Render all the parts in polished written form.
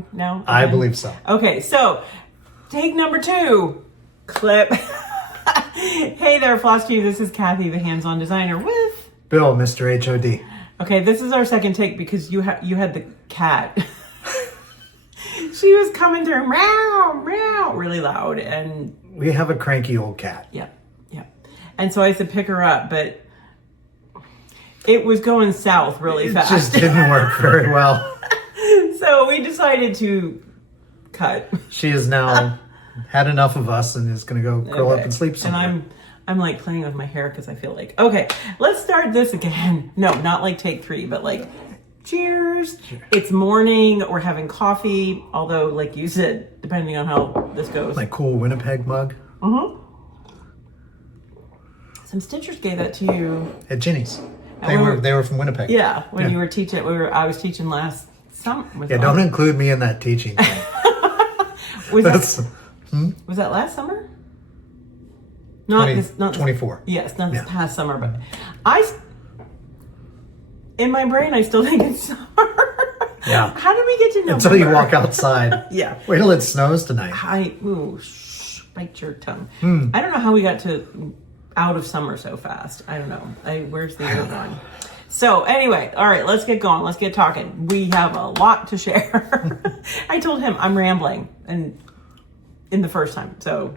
going now? I believe so. Okay, so take number 2. Clip. Hey there, FLOSSTUBE. This is Cathy, the hands-on designer with Bill, Mr. HOD. Okay, this is our second take because you had the cat. She was coming through meow, meow, really loud, and we have a cranky old cat. Yeah. And so I said pick her up, but it was going south really fast. It just didn't work very well. So we decided to cut. She has now had enough of us and is going to go curl up and sleep somewhere. And I'm like playing with my hair because I feel like, okay, let's start this again. No, not like take 3, but like cheers. It's morning. We're having coffee. Although, like you said, depending on how this goes. My cool Winnipeg mug. Some stitchers gave that to you at Ginny's. They were from Winnipeg. Yeah, when you were teaching, I was teaching last summer. Yeah, don't include me in that teaching thing. Was that last summer? Not 24. Yes, not this past summer, but in my brain, I still think it's summer. Yeah. How did we get to November? Until you walk outside. Yeah. Wait till it snows tonight. Bite your tongue. I don't know how we got out of summer so fast. I don't know. Where's the other one? So anyway, all right, let's get going. Let's get talking. We have a lot to share. I told him I'm rambling in the first time. So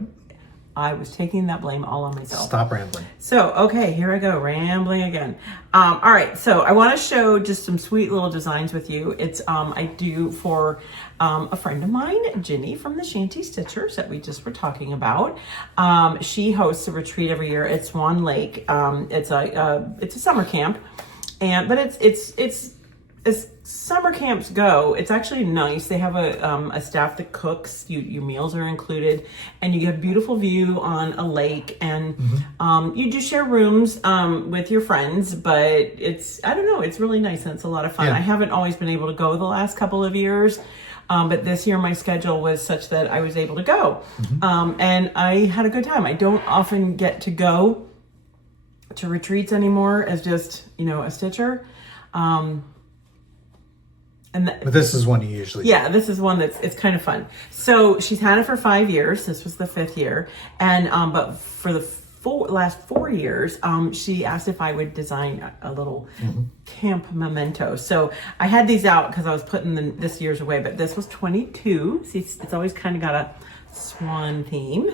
I was taking that blame all on myself. Stop rambling. So, okay, here I go, rambling again. All right, so I want to show just some sweet little designs with you. It's I do for a friend of mine, Ginny from the Shanty Stitchers that we just were talking about. She hosts a retreat every year at Swan Lake. It's a summer camp, but it's as summer camps go, it's actually nice. They have a staff that cooks. Your meals are included, and you get a beautiful view on a lake. And you do share rooms with your friends, but I don't know, it's really nice and it's a lot of fun. Yeah. I haven't always been able to go the last couple of years, but this year my schedule was such that I was able to go, and I had a good time. I don't often get to go to retreats anymore as just a stitcher. But this is one you usually do. This is one it's kind of fun. So she's had it for 5 years. This was the 5th year. And but for the last 4 years, she asked if I would design a little camp memento. So I had these out because I was putting this year's away, but this was 22. See, it's always kind of got a swan theme.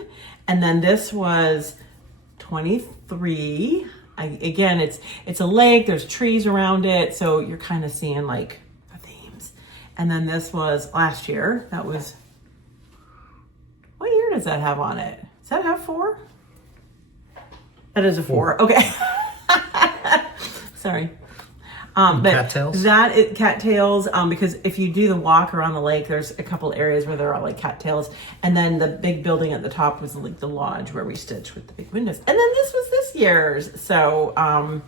And then this was 23. Again, it's a lake, there's trees around it, so you're kind of seeing like and then this was last year. That was, what year does that have on it? Does that have 4? That is a 4. Okay. Sorry. But cattails? Cattails, because if you do the walk around the lake, there's a couple areas where there are like cattails. And then the big building at the top was like the lodge where we stitch with the big windows. And then this was this year's. So,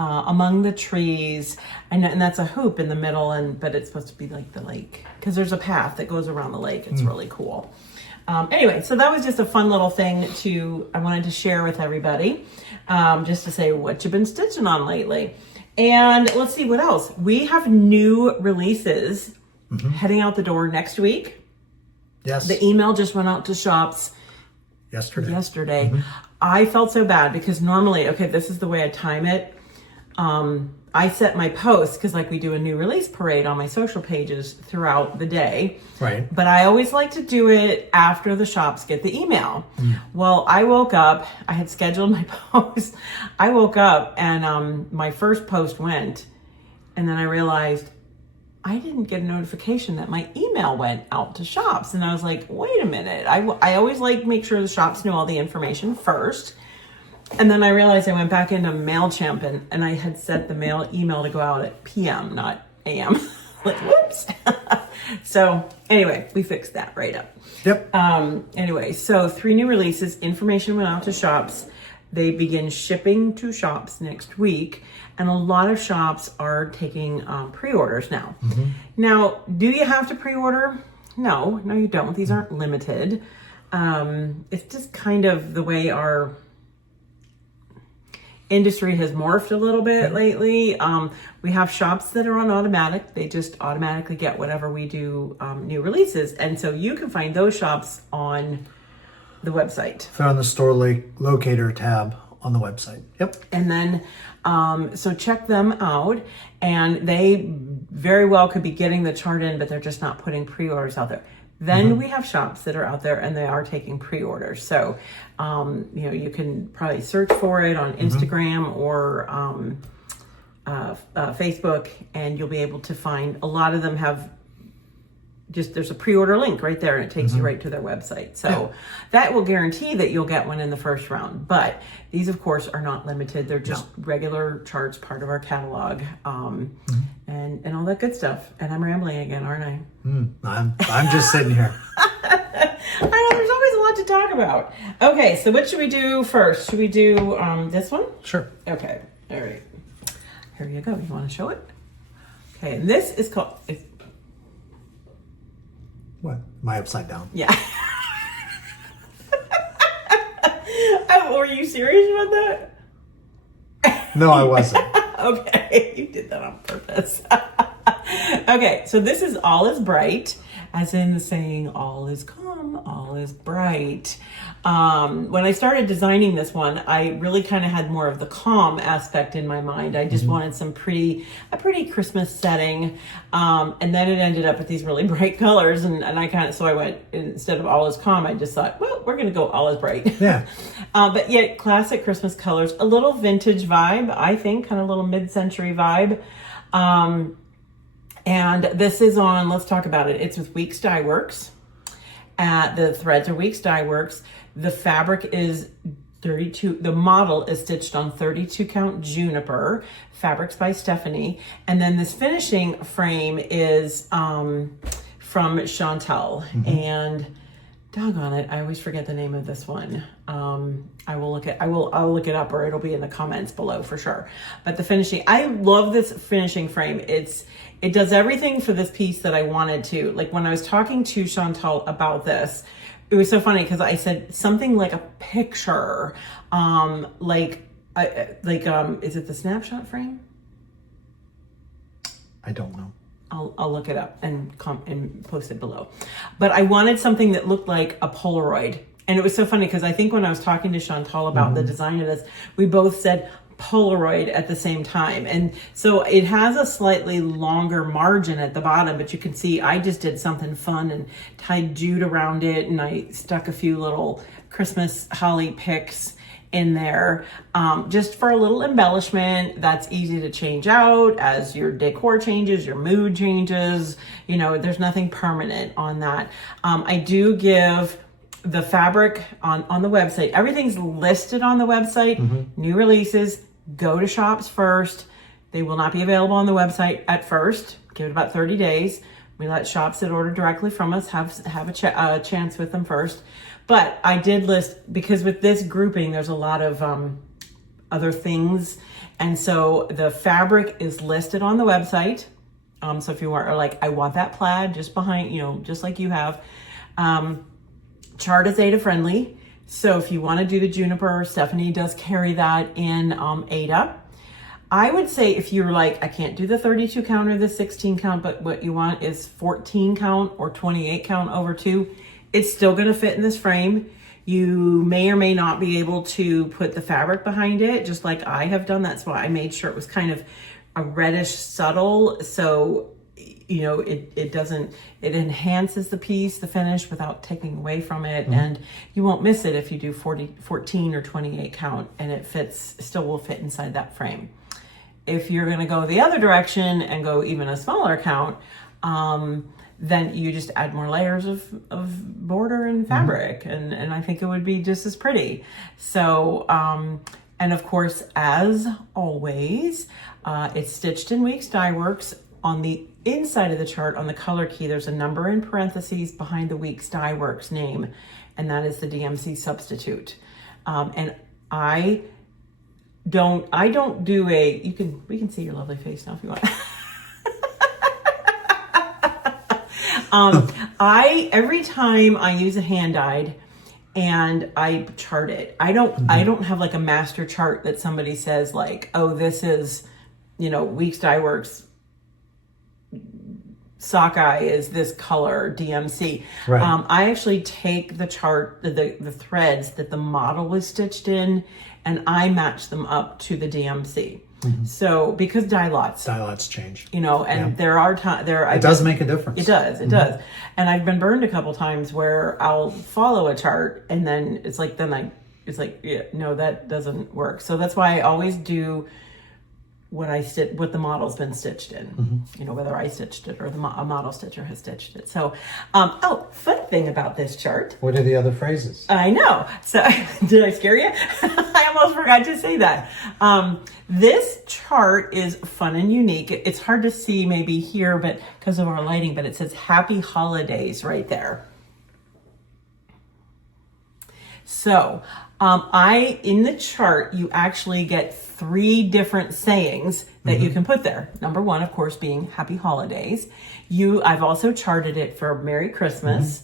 among the trees, and that's a hoop in the middle, but it's supposed to be like the lake because there's a path that goes around the lake. It's really cool. Anyway, so that was just a fun little thing I wanted to share with everybody, just to say what you've been stitching on lately. And let's see what else. We have new releases heading out the door next week. Yes. The email just went out to shops yesterday. I felt so bad because normally, this is the way I time it. I set my posts because like we do a new release parade on my social pages throughout the day. Right. But I always like to do it after the shops get the email. Well, I woke up, I had scheduled my post. I woke up and my first post went, and then I realized I didn't get a notification that my email went out to shops. And I was like, wait a minute. I always make sure the shops know all the information first. And then I realized I went back into MailChimp and I had set the email to go out at PM, not AM. Like, whoops. So anyway, we fixed that right up. Yep. Anyway, so 3 new releases. Information went out to shops. They begin shipping to shops next week. And a lot of shops are taking pre-orders now. Now, do you have to pre-order? No, you don't. These aren't limited. It's just kind of the way industry has morphed a little bit lately. We have shops that are on automatic. They just automatically get whatever we do new releases. And so you can find those shops on the website. Found the store locator tab on the website. Yep. And then, so check them out. And they very well could be getting the chart in, but they're just not putting pre-orders out there. Then we have shops that are out there and they are taking pre-orders. So, you know, you can probably search for it on Instagram or Facebook, and you'll be able to find, a lot of them have just, there's a pre-order link right there and it takes you right to their website. So that will guarantee that you'll get one in the first round. But these, of course, are not limited. They're just regular charts, part of our catalog, and all that good stuff. And I'm rambling again, aren't I? I'm just sitting here. I know, there's always a lot to talk about. Okay, so what should we do first? Should we do this one? Sure. Okay, all right. Here you go. You want to show it? Okay, and this is called... What? Am I upside down? Yeah. Were you serious about that? No, I wasn't. Okay, you did that on purpose. Okay, so this is All is Bright, as in saying all is calm, all is bright. When I started designing this one, I really kind of had more of the calm aspect in my mind. I just wanted a pretty Christmas setting. And then it ended up with these really bright colors. And so I went, instead of all is calm, I just thought, well, we're going to go all is bright. Yeah. But yet classic Christmas colors, a little vintage vibe, I think, kind of a little mid-century vibe. And this is on, let's talk about it. It's with Weeks Dye Works. The threads are Weeks Dye Works. The fabric is 32, the model is stitched on 32 count Juniper, fabrics by Stephanie. And then this finishing frame is from Chantal. And doggone it, I always forget the name of this one. I'll look it up, or it'll be in the comments below for sure. But the finishing, I love this finishing frame. It does everything for this piece that I wanted to. Like when I was talking to Chantal about this, it was so funny because I said something like a picture, is it the Snapshot frame? I don't know. I'll look it up and post it below. But I wanted something that looked like a Polaroid. And it was so funny because I think when I was talking to Chantal about the design of this, we both said Polaroid at the same time. And so it has a slightly longer margin at the bottom, but you can see I just did something fun and tied jute around it, and I stuck a few little Christmas holly picks in there, just for a little embellishment. That's easy to change out as your decor changes, your mood changes. You know, there's nothing permanent on that. I do give the fabric on the website. Everything's listed on the website. New releases, go to shops first. They will not be available on the website at first. Give it about 30 days. We let shops that order directly from us have a chance with them first. But I did list, because with this grouping, there's a lot of other things. And so the fabric is listed on the website. So if you are like, I want that plaid just behind, you know, just like you have. Chart is Ada friendly. So if you want to do the Juniper, Stephanie does carry that in Ada. I would say if you're like, I can't do the 32 count or the 16 count, but what you want is 14 count or 28 count over 2, it's still going to fit in this frame. You may or may not be able to put the fabric behind it, just like I have done. That's why I made sure it was kind of a reddish subtle. So, you know, it enhances the piece, the finish, without taking away from it. And you won't miss it if you do 14 or 28 count, and it still will fit inside that frame. If you're going to go the other direction and go even a smaller count, then you just add more layers of border and fabric, and I think it would be just as pretty. So, and of course, as always, it's stitched in Weeks Dye Works. On the inside of the chart, on the color key, there's a number in parentheses behind the Weeks Dye Works name, and that is the DMC substitute. And I don't do we can see your lovely face now if you want. Every time I use a hand dyed, and I chart it. I don't have like a master chart that somebody says like, oh, this is, Weeks Dye Works sockeye is this color, DMC. Right. I actually take the chart, the threads that the model was stitched in, and I match them up to the DMC. So because dye lots change, and there are times it does make a difference. It does, does. And I've been burned a couple times where I'll follow a chart and then it's like, yeah, no, that doesn't work. So that's why I always do what the model's been stitched in, whether I stitched it or a model stitcher has stitched it. So, fun thing about this chart. What are the other phrases? I know. So did I scare you? I almost forgot to say that. This chart is fun and unique. It's hard to see maybe here, but because of our lighting, but it says Happy Holidays right there. So, in the chart, you actually get 3 different sayings that you can put there. Number 1, of course, being Happy Holidays. I've also charted it for Merry Christmas,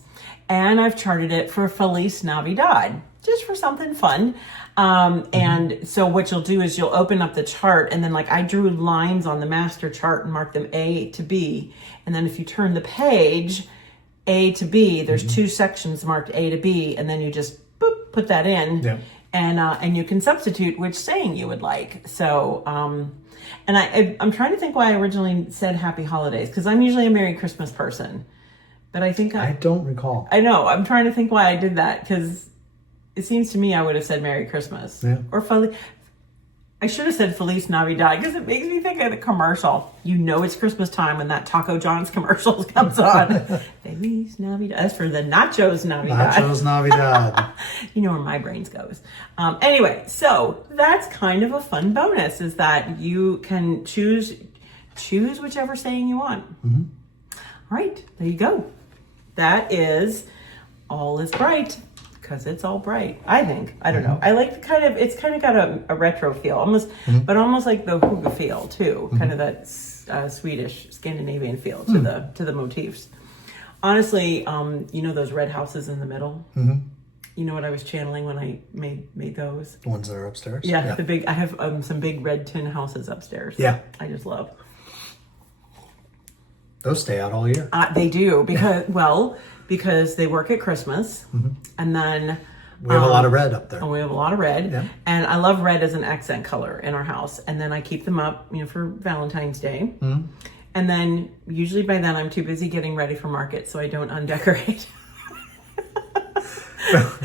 and I've charted it for Feliz Navidad, just for something fun. And so what you'll do is you'll open up the chart, and then like I drew lines on the master chart and marked them A to B. And then if you turn the page, A to B, there's 2 sections marked A to B, and then you just put that in. Yeah. And you can substitute which saying you would like. So, and I'm trying to think why I originally said Happy Holidays, because I'm usually a Merry Christmas person, but I think I don't recall. I know. I'm trying to think why I did that, because it seems to me I would have said Merry Christmas. Yeah. Or I should have said Feliz Navidad, because it makes me think of the commercial. It's Christmas time when that Taco John's commercial comes on. Feliz Navidad. That's for the Nachos Navidad. Nachos Navidad. You know where my brain goes. Anyway, so that's kind of a fun bonus, is that you can choose whichever saying you want. All right, there you go. That is All is Bright. Because it's all bright, I think. I don't know. I like it's kind of got a retro feel, almost, but almost like the hygge feel too. Kind of that Swedish, Scandinavian feel to the motifs. Honestly, those red houses in the middle. You know what I was channeling when I made those? The ones that are upstairs. Yeah. I have some big red tin houses upstairs. Yeah, I just love. Those stay out all year. They do because they work at Christmas, and then we have a lot of red up there. And we have a lot of red, yeah. And I love red as an accent color in our house. And then I keep them up, for Valentine's Day, and then usually by then I'm too busy getting ready for market, so I don't undecorate.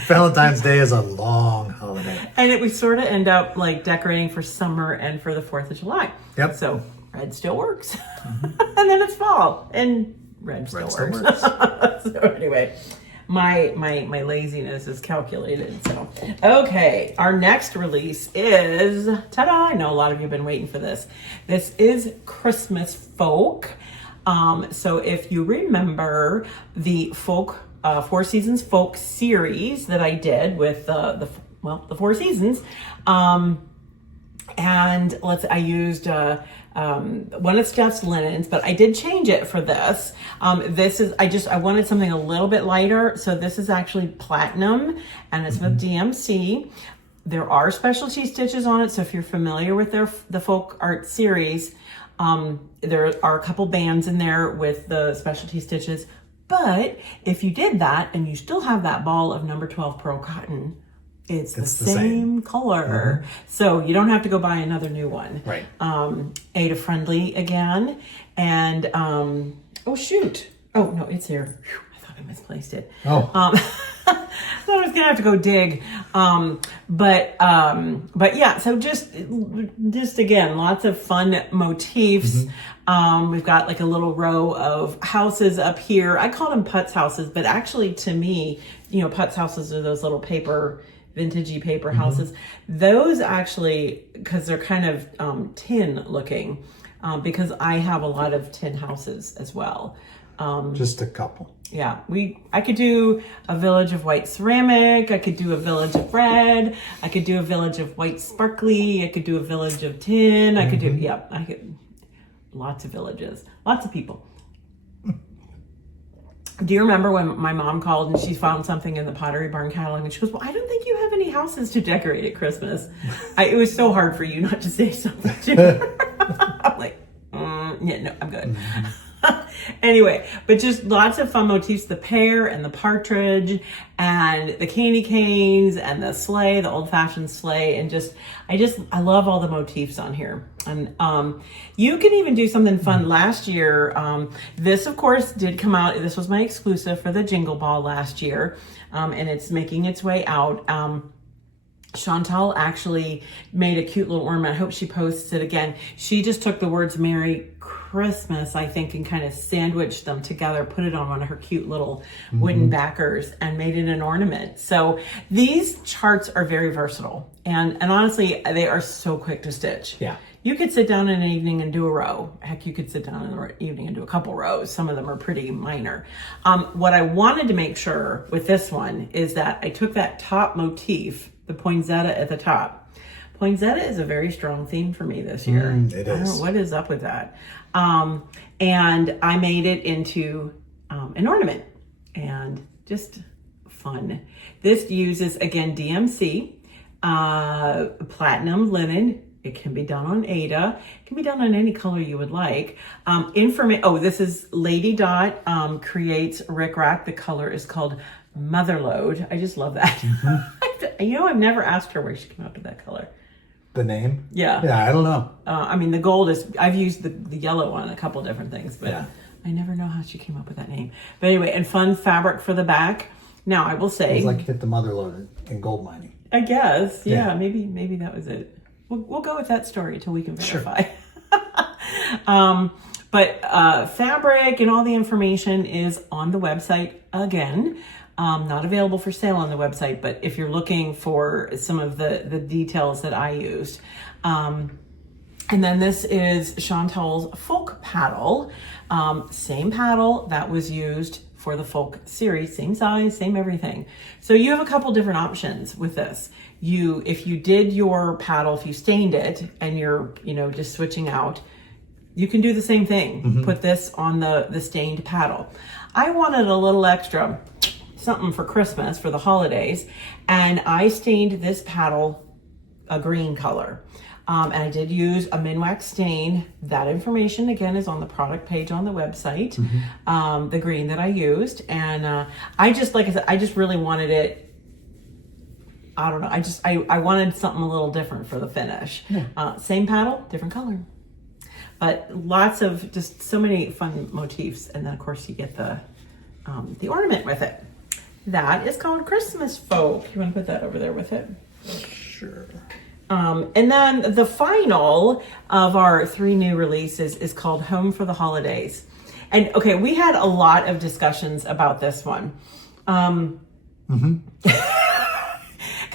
Valentine's Day is a long holiday, and we sort of end up like decorating for summer and for the 4th of July. Yep. So red still works, and then it's fall and. Red still works. So anyway, my laziness is calculated. So, okay, our next release is, ta-da, I know a lot of you have been waiting for this. This is Christmas Folk. So if you remember the folk, 4 Seasons Folk series that I did with the 4 Seasons, and I used one of Steph's linens, but I did change it for this. I wanted something a little bit lighter, so this is actually platinum, and it's with DMC. There are specialty stitches on it, so if you're familiar with the folk art series, there are a couple bands in there with the specialty stitches. But if you did that and you still have that ball of number 12 pearl cotton, it's the same color. So you don't have to go buy another new one. Right. Ada Friendly again. And, oh shoot. Oh no, it's here. Whew, I thought I misplaced it. Oh. I thought I was gonna have to go dig. But yeah, so just again, lots of fun motifs. We've got like a little row of houses up here. I call them putz houses, but actually to me, putz houses are those little vintagey paper houses. Those actually, because they're kind of tin looking, because I have a lot of tin houses as well. Just a couple. Yeah, I could do a village of white ceramic. I could do a village of red. I could do a village of white sparkly. I could do a village of tin. I could do, lots of villages, lots of people. Do you remember when my mom called and she found something in the Pottery Barn catalog and she goes, well, I don't think you have any houses to decorate at Christmas. It was so hard for you not to say something to her. I'm like, yeah, no, I'm good. Anyway, but just lots of fun motifs, the pear and the partridge and the candy canes and the sleigh, the old-fashioned sleigh, and I love all the motifs on here. And you can even do something fun. Last year, this of course did come out. This was my exclusive for the Jingle Ball last year, and it's making its way out. Chantal actually made a cute little ornament. I hope she posts it again. She just took the words Merry Christmas, I think, and kind of sandwiched them together, put it on one of her cute little wooden backers and made it an ornament. So these charts are very versatile and honestly, they are so quick to stitch. Yeah. You could sit down in an evening and do a row. Heck, you could sit down in the evening and do a couple rows. Some of them are pretty minor. What I wanted to make sure with this one is that I took that top motif, the poinsettia at the top. Poinsettia is a very strong theme for me this year. It is. I don't know what is up with that. And I made it into an ornament and just fun. This uses, again, DMC, platinum linen. It can be done on Ada. It can be done on any color you would like. This is Lady Dot creates Rick Rack. The color is called Motherload. I just love that. I've never asked her where she came up with that color. The name? Yeah. Yeah, I don't know. The gold is, I've used the yellow on a couple different things, but yeah. I never know how she came up with that name. But anyway, and fun fabric for the back. Now, I will say. It's like hit the Motherload in gold mining. I guess. Yeah. Maybe that was it. We'll go with that story until we can verify. Sure. But fabric and all the information is on the website again. Not available for sale on the website, but if you're looking for some of the details that I used. And then this is Chantal's folk paddle. Same paddle that was used for the folk series, same size, same everything. So you have a couple different options with this. If you did your paddle, if you stained it and you're, just switching out, you can do the same thing. Put this on the stained paddle. I wanted a little extra something for Christmas, for the holidays, and I stained this paddle a green color. And I did use a Minwax stain. That information, again, is on the product page on the website, the green that I used. And I just really wanted it, I don't know, I wanted something a little different for the finish. Yeah. Same paddle, different color. But lots of, just so many fun motifs. And then, of course, you get the ornament with it. That is called Christmas Folk. You want to put that over there with it? Sure. And then the final of our 3 new releases is called Home for the Holidays. And okay, we had a lot of discussions about this one. Because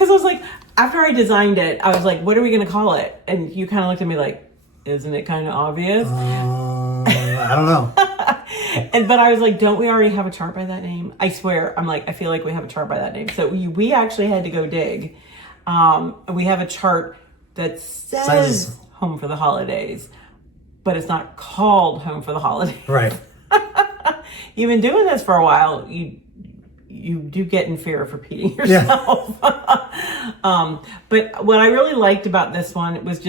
I was like, after I designed it, I was like, what are we going to call it? And you kind of looked at me like, isn't it kind of obvious? I don't know. But I was like, don't we already have a chart by that name? I swear, I feel like we have a chart by that name. So we actually had to go dig. We have a chart that says Home for the Holidays, but it's not called Home for the Holidays. Right. You've been doing this for a while. You do get in fear of repeating yourself. Yeah. But what I really liked about this one was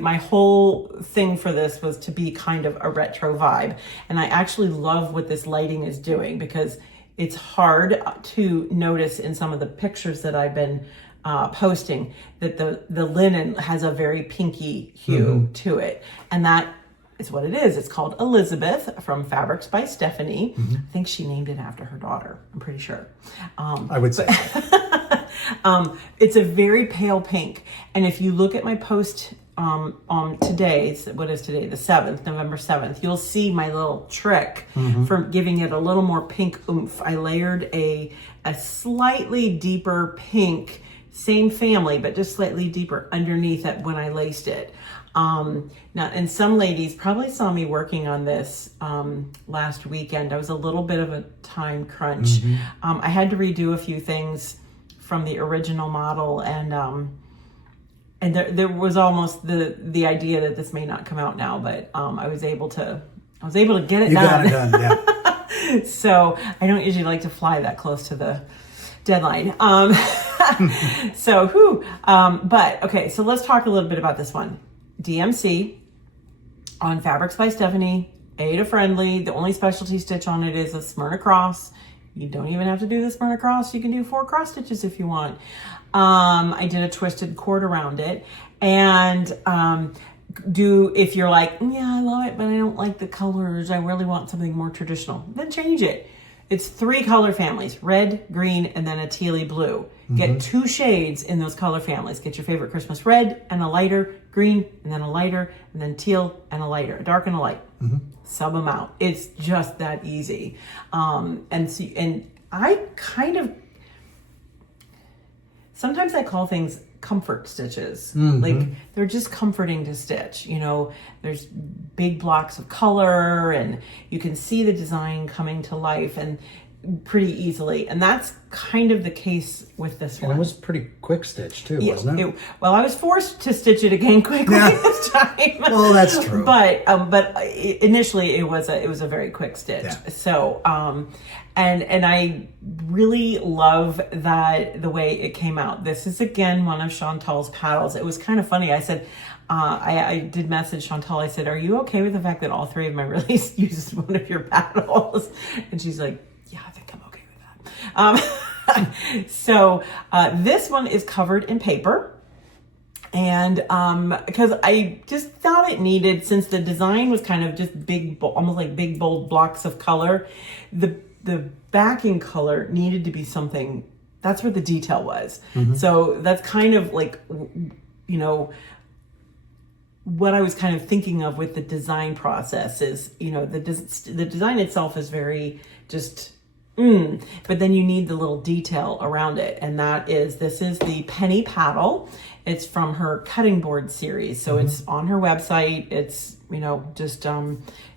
my whole thing for this was to be kind of a retro vibe. And I actually love what this lighting is doing because it's hard to notice in some of the pictures that I've been posting that the linen has a very pinky hue to it. And that is what it is. It's called Elizabeth from Fabrics by Stephanie. I think she named it after her daughter. I'm pretty sure. I would say. It's a very pale pink. And if you look at my post on today, what is today? The 7th, November 7th, you'll see my little trick for giving it a little more pink oomph. I layered a slightly deeper pink, same family, but just slightly deeper underneath it when I laced it. Now, and some ladies probably saw me working on this last weekend. I was a little bit of a time crunch. I had to redo a few things from the original model, and there was almost the idea that this may not come out now, but I was able to get it done. You got it done, yeah. So I don't usually like to fly that close to the deadline. But okay, so let's talk a little bit about this one. DMC on Fabrics by Stephanie, Ada friendly. The only specialty stitch on it is a Smyrna cross. You don't even have to do the Smyrna cross. You can do 4 cross stitches if you want. I did a twisted cord around it, and if you're like, yeah, I love it, but I don't like the colors, I really want something more traditional, then change it. It's 3 color families, red, green, and then a tealy blue. Get 2 shades in those color families. Get your favorite Christmas red and a lighter, green, and then a lighter, and then teal and a lighter, a dark and a light. Sub them out. It's just that easy. And I kind of, sometimes I call things comfort stitches. Like they're just comforting to stitch. You know, there's big blocks of color and you can see the design coming to life and pretty easily. And that's kind of the case with this one. And it was pretty quick stitch too, wasn't it? Well, I was forced to stitch it again quickly this time. Well, that's true. But initially it was a very quick stitch. Yeah. So, and I really love that the way it came out. This is again one of Chantal's paddles. It was kind of funny. I said, I did message Chantal. I said, "Are you okay with the fact that all 3 of my release used one of your paddles?" And she's like, "Yeah, I think I'm okay with that." So this one is covered in paper. And because I just thought it needed, since the design was kind of just big, almost like big, bold blocks of color, the backing color needed to be something, that's where the detail was. So that's kind of like, you know, what I was kind of thinking of with the design process is, you know, the design itself is very just, but then you need the little detail around it. And this is the Penny Paddle. It's from her cutting board series. So it's on her website. It's, you know, just,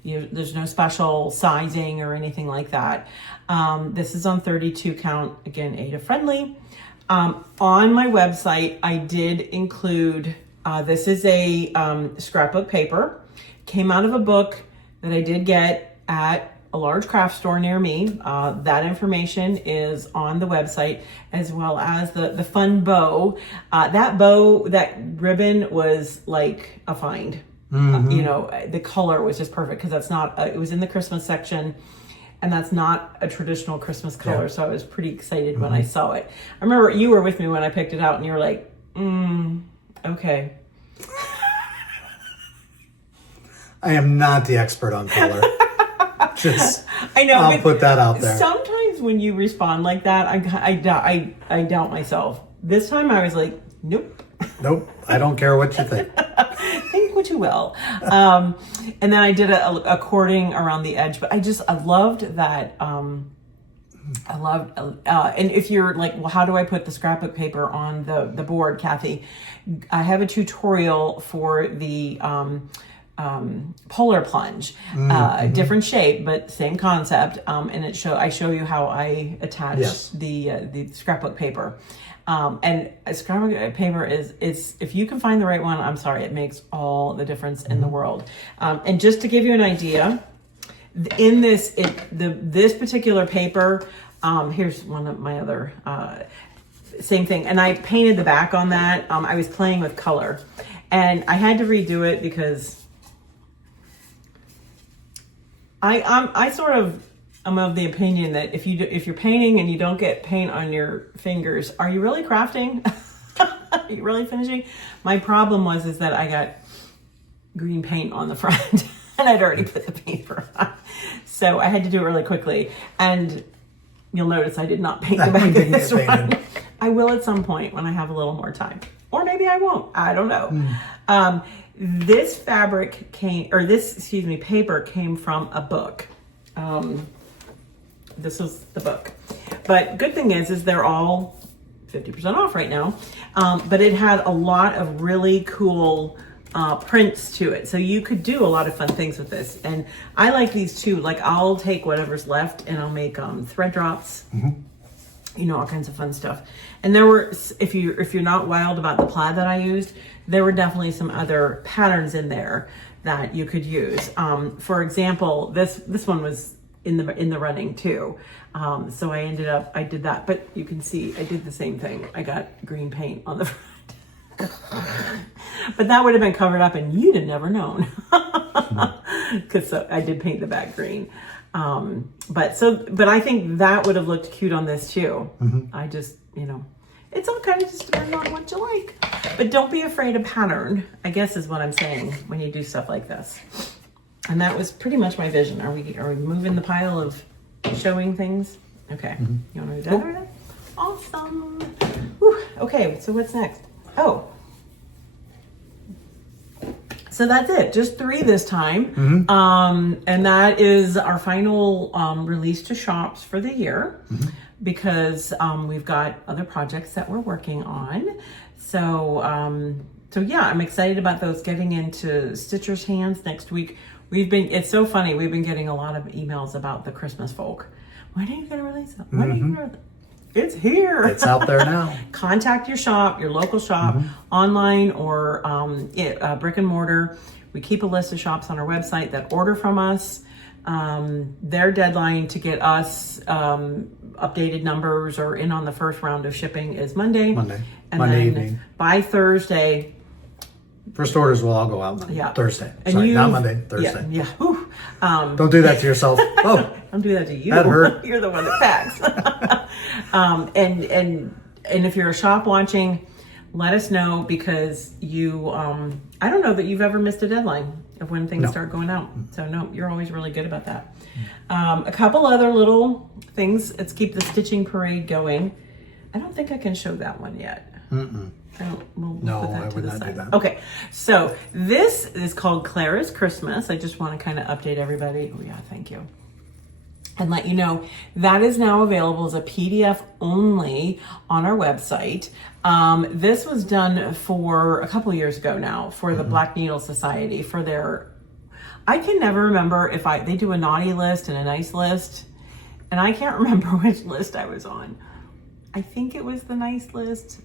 there's no special sizing or anything like that. This is on 32 count, again, Ada friendly. On my website, I did include, this is a scrapbook paper. Came out of a book that I did get at a large craft store near me. That information is on the website, as well as the fun bow. That ribbon was like a find. You know, the color was just perfect because that's not, it was in the Christmas section, and that's not a traditional Christmas color. So I was pretty excited when I saw it. I remember you were with me when I picked it out and you were like, okay. I am not the expert on color. I know. I'll put that out there. Sometimes when you respond like that, I doubt myself. This time I was like, nope. Nope. I don't care what you think. Think what you will. And then I did a cording around the edge, but I loved that. And if you're like, well, how do I put the scrapbook paper on the board, Cathy? I have a tutorial for the polar plunge, different shape, but same concept. And I show you how I attach the scrapbook paper. And a scrapbook paper is if you can find the right one, I'm sorry, it makes all the difference in the world. And just to give you an idea, in this particular paper, here's one of my other, same thing. And I painted the back on that. I was playing with color and I had to redo it because I sort of am of the opinion that if you're painting and you don't get paint on your fingers, are you really crafting? Are you really finishing? My problem is that I got green paint on the front and I'd already put the paper on. So I had to do it really quickly. And you'll notice I did not paint the back of this one. I will at some point when I have a little more time. Or maybe I won't. I don't know. This paper came from a book. This was the book. But good thing is they're all 50% off right now. But it had a lot of really cool prints to it. So you could do a lot of fun things with this. And I like these too. Like I'll take whatever's left and I'll make thread drops. You know, all kinds of fun stuff. And there were, if you're not wild about the plaid that I used, there were definitely some other patterns in there that you could use. For example, this one was in the running too. So I did that, but you can see I did the same thing. I got green paint on the front, but that would have been covered up and you'd have never known because I did paint the back green. But I think that would have looked cute on this too. I just, it's all kind of just depends on what you like, but don't be afraid of pattern, I guess is what I'm saying when you do stuff like this. And that was pretty much my vision. Are we moving the pile of showing things? Okay. You want to do that already? Awesome. Whew. Okay, so what's next? Oh. So that's it. Just 3 this time. And that is our final release to shops for the year because we've got other projects that we're working on. So yeah, I'm excited about those getting into stitchers' hands next week. It's so funny. We've been getting a lot of emails about the Christmas folk. When are you going to release it? When are you going to release it? It's here. It's out there now. Contact your shop, your local shop, online or brick and mortar. We keep a list of shops on our website that order from us. Their deadline to get us updated numbers or in on the first round of shipping is Monday. Monday then evening. By Thursday. First orders will all go out Thursday. Sorry, not Monday, Thursday. Yeah. Whew. Don't do that to yourself. Oh, don't do that to you. That hurt. You're the one that packs. And if you're a shop watching, let us know because you. I don't know that you've ever missed a deadline of when things start going out. So no, you're always really good about that. A couple other little things. Let's keep the stitching parade going. I don't think I can show that one yet. No, I would not do that. Okay, so this is called Clara's Christmas. I just want to kind of update everybody. Oh yeah, thank you. And let you know that is now available as a PDF only on our website. This was done for a couple of years ago now for the Black Needle Society for their, I can never remember if they do a naughty list and a nice list. And I can't remember which list I was on. I think it was the nice list.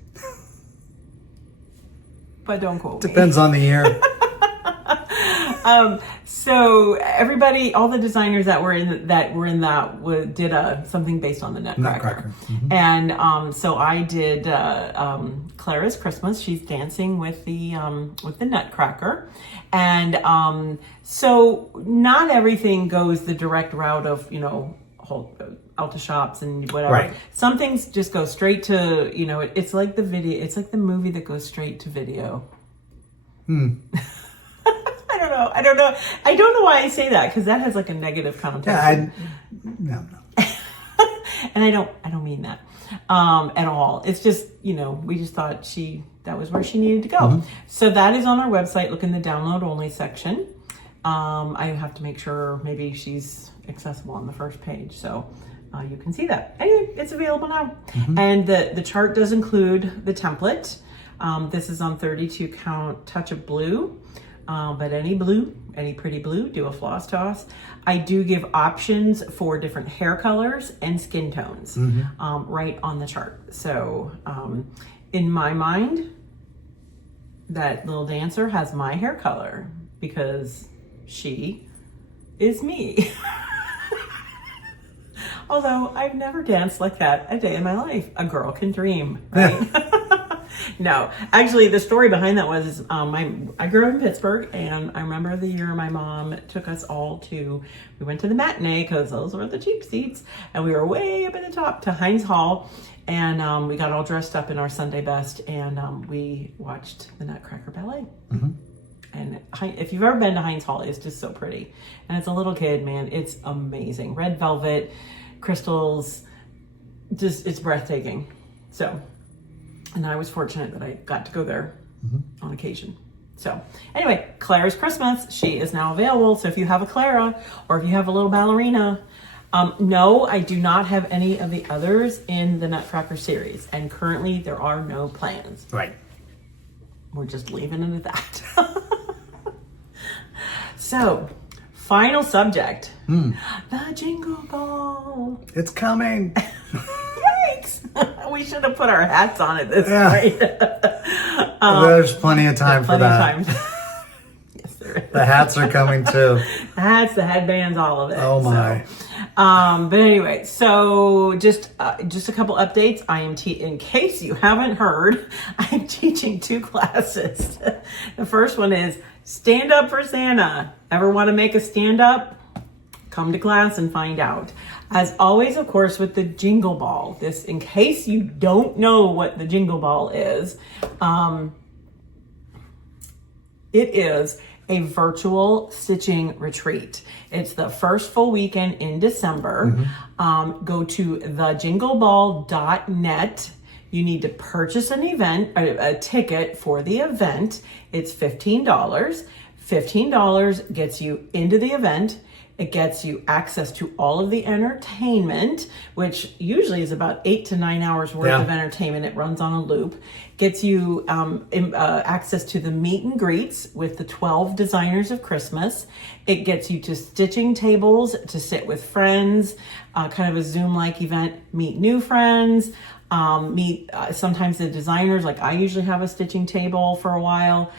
But don't quote me. Depends on the year. So everybody, all the designers that were in that did something based on the Nutcracker. And so I did Clara's Christmas. She's dancing with the Nutcracker, and so not everything goes the direct route of out to shops and whatever. Right. Some things just go straight to it's like the video. It's like the movie that goes straight to video. I don't know. I don't know why I say that because that has like a negative connotation. No. And I don't mean that at all. It's just we just thought that was where she needed to go. So that is on our website. Look in the download only section. I have to make sure maybe she's accessible on the first page, so you can see that. Anyway, it's available now, and the chart does include the template. This is on 32 count touch of blue. But any pretty blue, do a floss toss. I do give options for different hair colors and skin tones right on the chart. So in my mind, that little dancer has my hair color because she is me. Although I've never danced like that a day in my life. A girl can dream, right? No, actually, the story behind that was I grew up in Pittsburgh, and I remember the year my mom took us all we went to the matinee because those were the cheap seats, and we were way up at the top to Heinz Hall, and we got all dressed up in our Sunday best, and we watched the Nutcracker Ballet. And if you've ever been to Heinz Hall, it's just so pretty. And as a little kid, man, it's amazing. Red velvet, crystals, just it's breathtaking. So. And I was fortunate that I got to go there on occasion. So anyway, Clara's Christmas, she is now available. So if you have a Clara or if you have a little ballerina, no, I do not have any of the others in the Nutcracker series. And currently there are no plans. Right. We're just leaving it at that. So final subject, the Jingle Ball. It's coming. We should have put our hats on at this point. There's plenty of time for that. Yes, there is. The hats are coming too. The hats, the headbands, all of it. Oh my. But anyway, so just a couple updates. I am in case you haven't heard, I'm teaching 2 classes. The first one is Stand Up for Santa. Ever want to make a stand up? Come to class and find out. As always, of course, with the Jingle Ball. This, in case you don't know what the Jingle Ball is, it is a virtual stitching retreat. It's the first full weekend in December. Go to thejingleball.net. You need to purchase a ticket for the event. It's $15. $15 gets you into the event. It gets you access to all of the entertainment, which usually is about 8 to 9 hours worth of entertainment. It runs on a loop. Gets you access to the meet and greets with the 12 designers of Christmas. It gets you to stitching tables to sit with friends, kind of a Zoom-like event, meet new friends, meet sometimes the designers, like I usually have a stitching table for a while,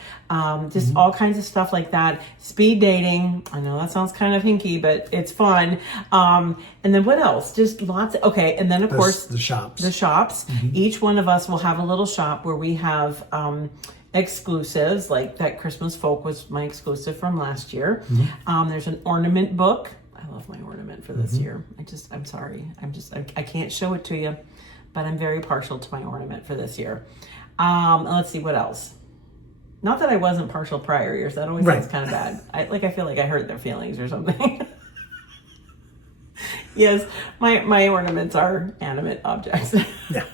just all kinds of stuff like that. Speed dating. I know that sounds kind of hinky, but it's fun. And then what else? Just lots. Okay. And then of course the shops. Each one of us will have a little shop where we have, exclusives, like that Christmas Folk was my exclusive from last year. There's an ornament book. I love my ornament for this year. I'm sorry. I can't show it to you, but I'm very partial to my ornament for this year. Let's see what else. Not that I wasn't partial prior years. That always sounds kind of bad. I feel like I hurt their feelings or something. Yes, my ornaments are animate objects. Yeah.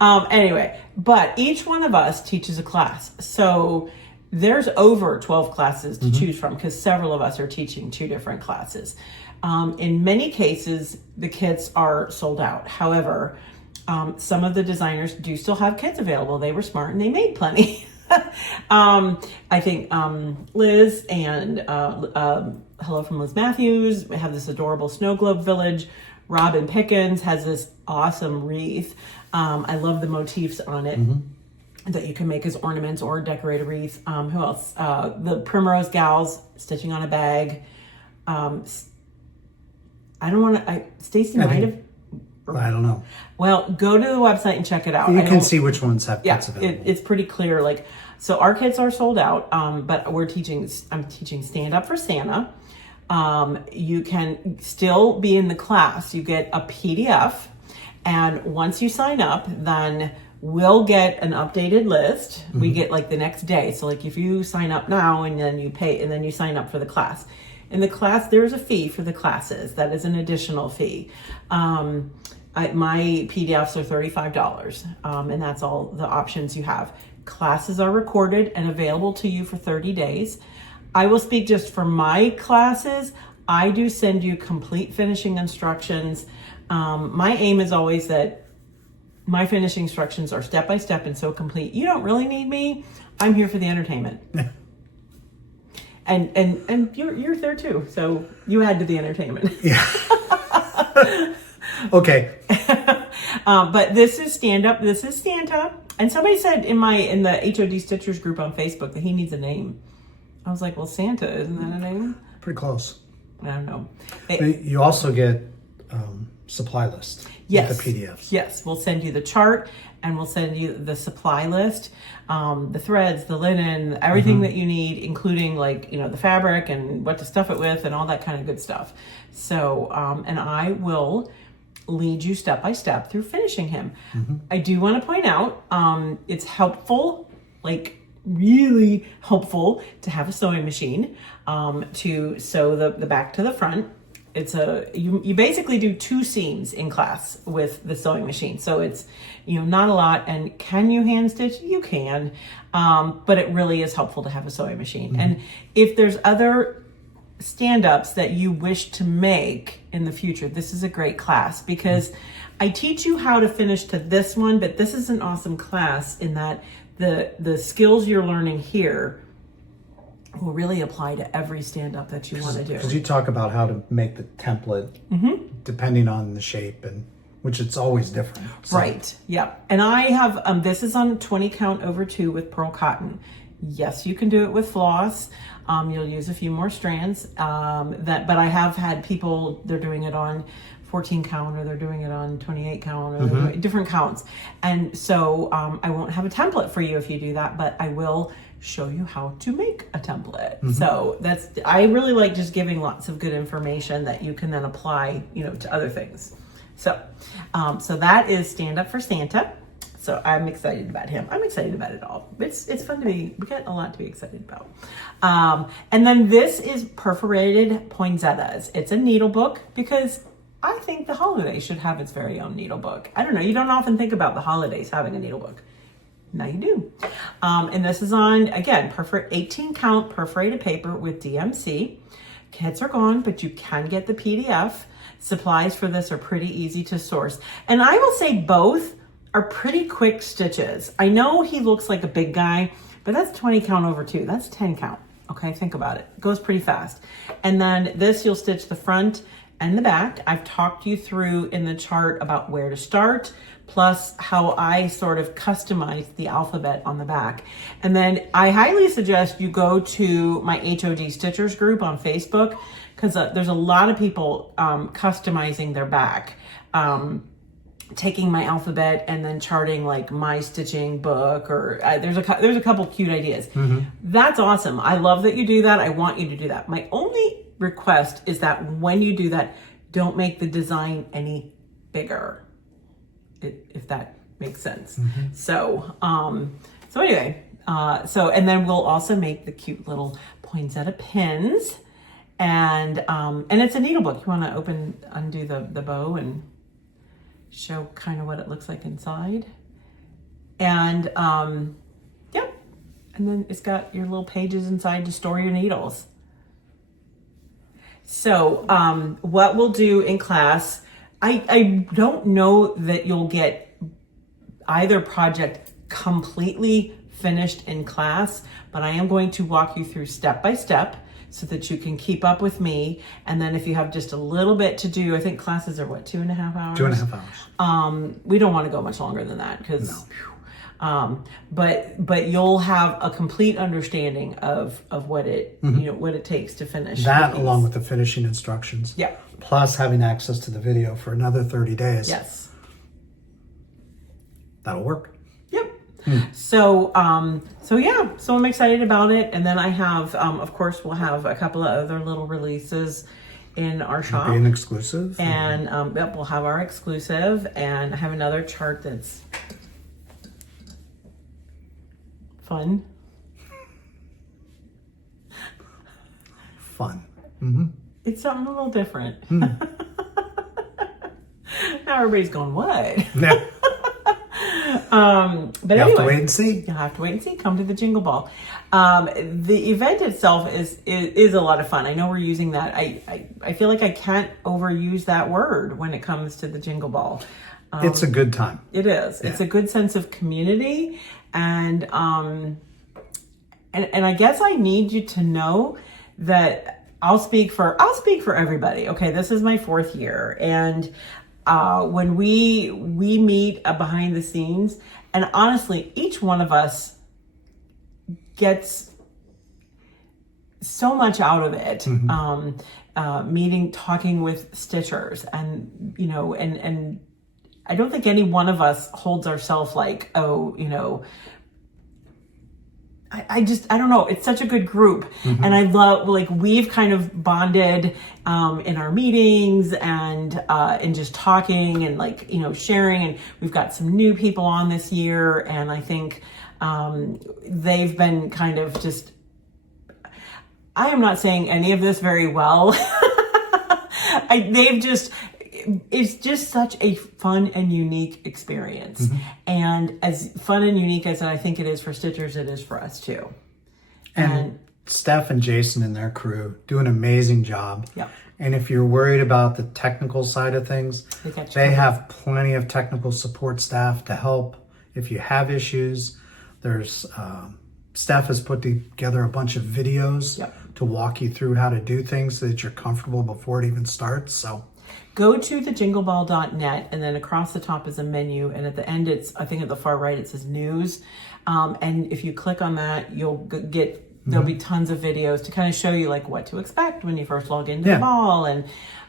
Anyway, but each one of us teaches a class. So there's over 12 classes to choose from because several of us are teaching 2 different classes. In many cases, the kits are sold out. However, some of the designers do still have kits available. They were smart and they made plenty. I think Liz and hello from Liz Matthews. We have this adorable snow globe village. Robin Pickens has this awesome wreath. I love the motifs on it that you can make as ornaments or decorate a wreath. Who else? The Primrose Gals stitching on a bag. Stacy might have. I don't know. Well, go to the website and check it out. You can see which ones have kits Yeah, available. it's pretty clear. Like, so our kits are sold out, but I'm teaching Stand Up for Santa. You can still be in the class. You get a PDF, and once you sign up, then we'll get an updated list. We get like the next day. So like if you sign up now and then you pay and then you sign up for the class. In the class, there's a fee for the classes. That is an additional fee. My PDFs are $35, and that's all the options you have. Classes are recorded and available to you for 30 days. I will speak just for my classes. I do send you complete finishing instructions. My aim is always that my finishing instructions are step-by-step and so complete. You don't really need me. I'm here for the entertainment. And you're there too. So you add to the entertainment. Yeah. Okay. But this is Stand Up. This is Santa. And somebody said in the HOD Stitchers group on Facebook that he needs a name. I was like, well, Santa, isn't that a name? Pretty close. I don't know. You also get supply list. Yes. With the PDFs. Yes. We'll send you the chart and we'll send you the supply list, the threads, the linen, everything that you need, including like, the fabric and what to stuff it with and all that kind of good stuff. So, and I will lead you step by step through finishing him. I do want to point out, it's helpful, like really helpful to have a sewing machine, to sew the back to the front. It's you basically do 2 seams in class with the sewing machine. So it's, not a lot. And can you hand stitch? You can, but it really is helpful to have a sewing machine. And if there's other stand-ups that you wish to make in the future, this is a great class because I teach you how to finish to this one, but this is an awesome class in that the skills you're learning here will really apply to every stand-up that you want to do. Because you talk about how to make the template depending on the shape, and which it's always different. So. Right. Yep. And I have this is on 20 count over 2 with pearl cotton. Yes, you can do it with floss. You'll use a few more strands. But I have had people, they're doing it on 14 count, or they're doing it on 28 count, or they're doing different counts. And so I won't have a template for you if you do that, but I will show you how to make a template. So I really like just giving lots of good information that you can then apply, to other things. So, so that is Stand Up for Santa. So I'm excited about him. I'm excited about it all. It's fun we get a lot to be excited about. And then this is Perforated Poinsettias. It's a needle book because I think the holiday should have its very own needle book. I don't know. You don't often think about the holidays having a needle book. Now you do. And this is on, again, 18 count perforated paper with DMC. Kits are gone, but you can get the PDF. Supplies for this are pretty easy to source. And I will say both are pretty quick stitches. I know he looks like a big guy, but that's 20 count over 2. That's 10 count. Okay, think about it. It goes pretty fast. And then this, you'll stitch the front and the back. I've talked you through in the chart about where to start, plus how I sort of customize the alphabet on the back. And then I highly suggest you go to my HOD Stitchers group on Facebook, because there's a lot of people customizing their back. Taking my alphabet and then charting like my stitching book, or there's a couple cute ideas. That's awesome. I love that you do that. I want you to do that. My only request is that when you do that, don't make the design any bigger, if that makes sense. So anyway, and then we'll also make the cute little poinsettia pins, and it's a needle book. You want to undo the bow and show kind of what it looks like inside. And yep. And then it's got your little pages inside to store your needles. So what we'll do in class, I don't know that you'll get either project completely finished in class, but I am going to walk you through step by step so that you can keep up with me. And then if you have just a little bit to do, I think classes are 2.5 hours? 2.5 hours. We don't want to go much longer than that, because but you'll have a complete understanding of what it what it takes to finish that, along with the finishing instructions. Yeah. Plus having access to the video for another 30 days. Yes. That'll work. Yep. So I'm excited about it. And then I have, of course, we'll have a couple of other little releases in our shop. Be an exclusive. And yep, we'll have our exclusive, and I have another chart that's fun. Fun. It's something a little different. Now everybody's going, what? Yeah. But you anyway, have to wait and see. You'll have to wait and see. Come to the Jingle Ball. The event itself is a lot of fun. I know we're using that. I feel like I can't overuse that word when it comes to the Jingle Ball. It's a good time. It is. Yeah. It's a good sense of community, and I guess I need you to know that I'll speak for everybody. Okay, this is my 4th year, and when we meet behind the scenes, and honestly, each one of us gets so much out of it. Talking with stitchers, and and I don't think any one of us holds ourselves like, I don't know. It's such a good group. And I love, we've kind of bonded in our meetings and just talking and sharing. And we've got some new people on this year. And I think they've been kind of just, I am not saying any of this very well. It's just such a fun and unique experience. And as fun and unique as I think it is for stitchers, it is for us too. And Steph and Jason and their crew do an amazing job. Yeah. And if you're worried about the technical side of things, they have plenty of technical support staff to help if you have issues. There's Steph has put together a bunch of videos to walk you through how to do things so that you're comfortable before it even starts. So Go to thejingleball.net, and then across the top is a menu, and at the end I think at the far right it says news, and if you click on that, you'll get, there'll be tons of videos to kind of show you like what to expect when you first log into the ball. And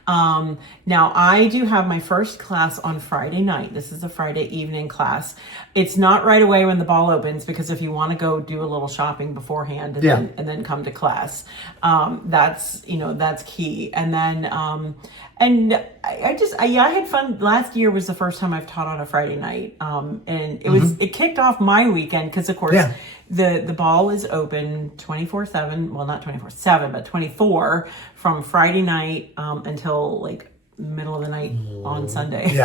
now I do have my first class on Friday night. This is a Friday evening class. It's not right away when the ball opens, because if you want to go do a little shopping beforehand and then come to class, that's key. And then, and I had fun. Last year was the first time I've taught on a Friday night. And it kicked off my weekend, because of course the ball is open 24/7. Well, not 24/7, but 24 from Friday night, until like middle of the night on Sunday.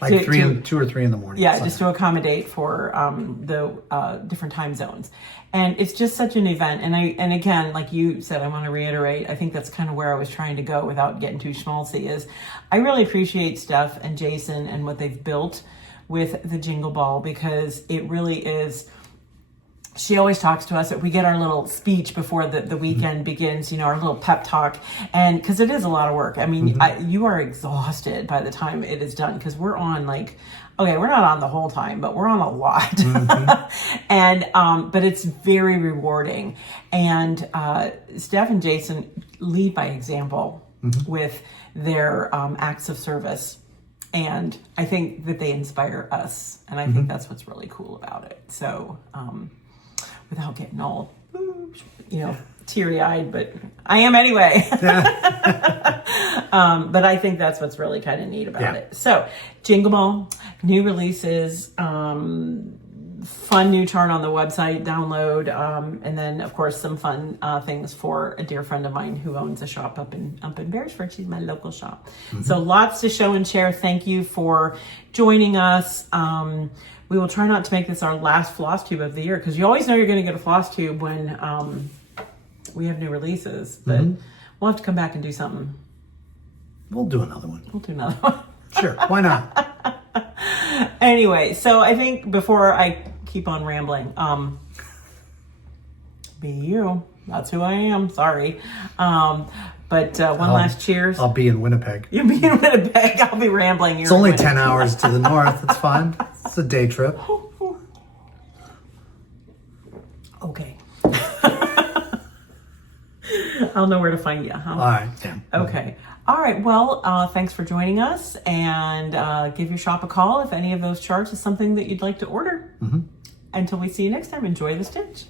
Like 2 or 3 in the morning. Just to accommodate for the different time zones. And it's just such an event. And again, like you said, I want to reiterate, I think that's kind of where I was trying to go without getting too schmaltzy, is I really appreciate Steph and Jason and what they've built with the Jingle Ball, because it really is. She always talks to us. We get our little speech before the weekend begins, our little pep talk. And because it is a lot of work. I mean, you are exhausted by the time it is done, because we're on we're not on the whole time, but we're on a lot. And, but it's very rewarding. And Steph and Jason lead by example with their acts of service. And I think that they inspire us. And I think that's what's really cool about it. So, without getting all, teary-eyed, but I am anyway. But I think that's what's really kind of neat about it. So, Jingle Ball, new releases, fun new chart on the website, download, and then of course some fun things for a dear friend of mine who owns a shop up in Beresford. She's my local shop. So lots to show and share. Thank you for joining us. We will try not to make this our last floss tube of the year, because you always know you're going to get a floss tube when we have new releases. But we'll have to come back and do something. We'll do another one. We'll do another one. Sure, why not? Anyway, so I think before I keep on rambling, be you. That's who I am. Sorry. But one last cheers. I'll be in Winnipeg. You'll be in Winnipeg. I'll be rambling. It's only 10 hours to the north. It's fine. It's a day trip. Okay. I'll know where to find you. Huh? All right. Yeah. Okay. All right. Well, thanks for joining us, and give your shop a call if any of those charts is something that you'd like to order. Until we see you next time, enjoy the stitch.